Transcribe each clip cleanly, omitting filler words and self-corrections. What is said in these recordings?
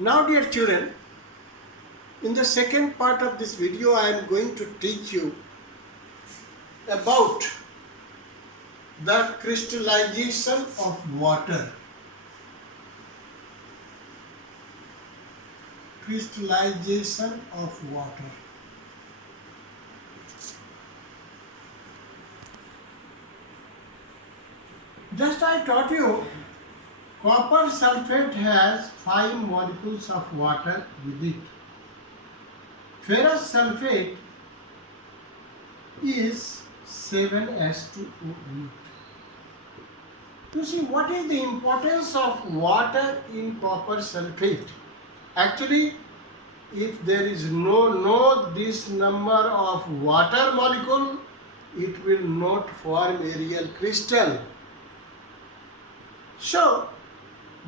Now dear children, in the second part of this video I am going to teach you about the crystallization of water. Crystallization of water. Just I taught you, copper sulfate has 5 molecules of water with it. Ferrous sulfate is 7H2O8. You see, what is the importance of water in copper sulfate? Actually, if there is no this number of water molecule, it will not form a real crystal. So,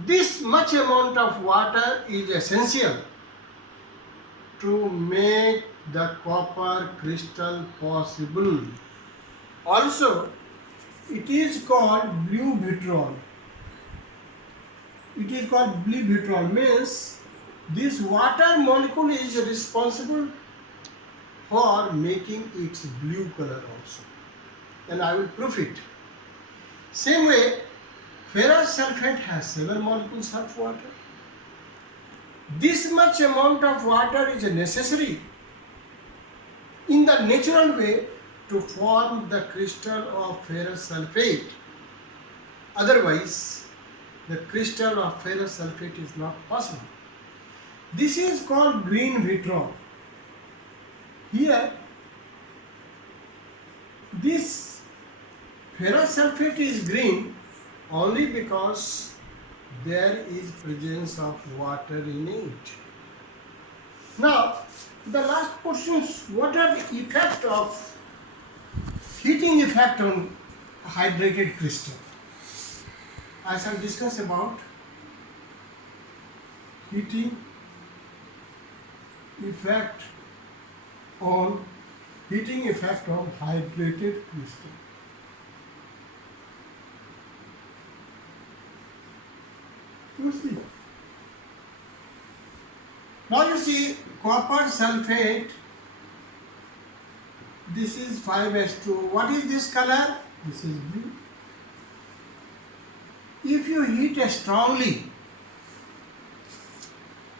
this much amount of water is essential to make the copper crystal possible. Also, it is called blue vitriol. It is called blue vitriol, means this water molecule is responsible for making its blue color also. And I will prove it. Same way, ferrous sulfate has 7 molecules of water. This much amount of water is necessary in the natural way to form the crystal of ferrous sulfate. Otherwise, the crystal of ferrous sulfate is not possible. This is called green vitriol. Here, this ferrous sulfate is green only because there is presence of water in it. Now, the last portions, what are the effect of heating effect on hydrated crystal? I shall discuss about heating effect on hydrated crystal. You see. Now you see copper sulfate. This is 5H2O. What is this color? This is blue. If you heat strongly,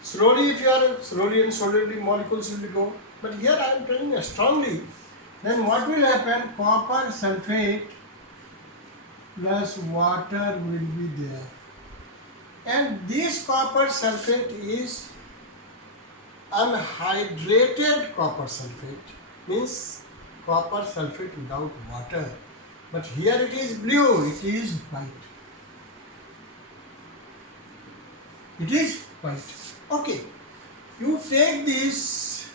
slowly if you are slowly and solidly molecules will go. But here I am telling strongly. Then what will happen? Copper sulfate plus water will be there. And this copper sulfate is unhydrated copper sulfate, means copper sulfate without water. But here it is blue, it is white. It is white. Okay, you take this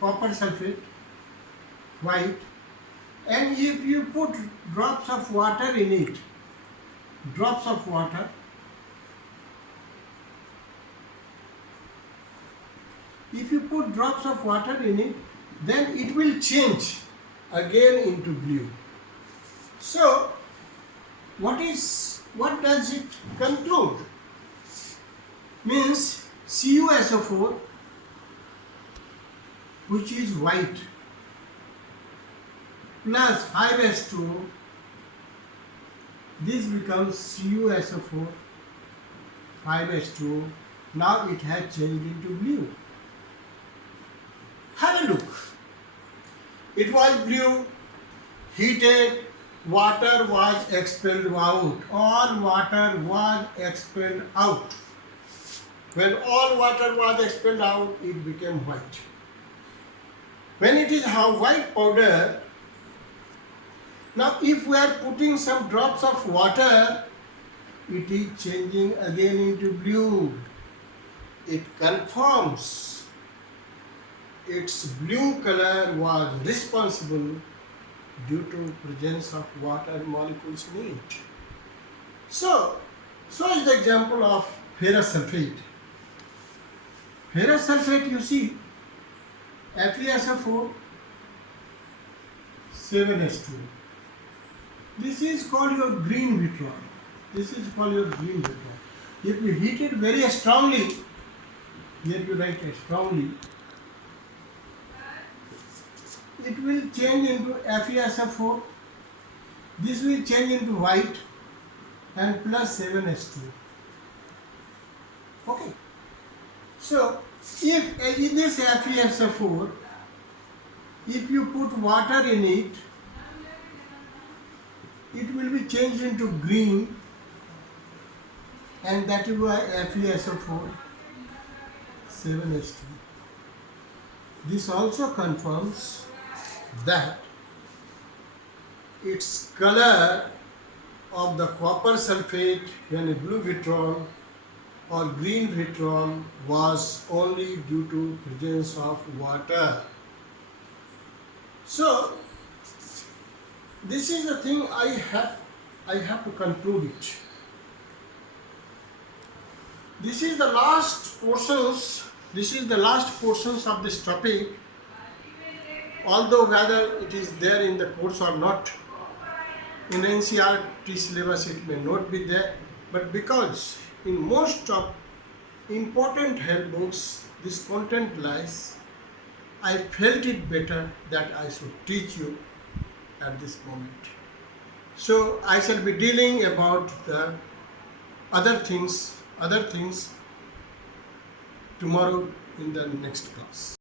copper sulfate, white, and if you put drops of water in it, if you put drops of water in it, then it will change again into blue. So, what does it conclude? Means CuSO4, which is white, plus 5H2O, this becomes CuSO4, 5H2O. Now it has changed into blue. Have a look. It was blue, heated, water was expelled out. All water was expelled out. When all water was expelled out, it became white. When it is white powder, now if we are putting some drops of water, it is changing again into blue. It confirms its blue color was responsible due to presence of water molecules in it. So is the example of ferrous sulfate. Ferrous sulfate, you see, FeSO4, 7H2. This is called your green vitriol. This is called your green vitriol. If you heat it very strongly, here you write strongly, it will change into FeSO4. This will change into white and plus 7H2. Okay. So, if in this FeSO4, if you put water in it, it will be changed into green, and that is why FeSO4 7H2. This also confirms that its color of the copper sulfate when a blue vitriol or green vitriol was only due to presence of water. So this is the thing I have to conclude it. This is the last portions. This is the last portions of this topic. Although whether it is there in the course or not, in NCERT syllabus it may not be there, but because in most of important health books this content lies, I felt it better that I should teach you at this moment. So I shall be dealing about the other things tomorrow in the next class.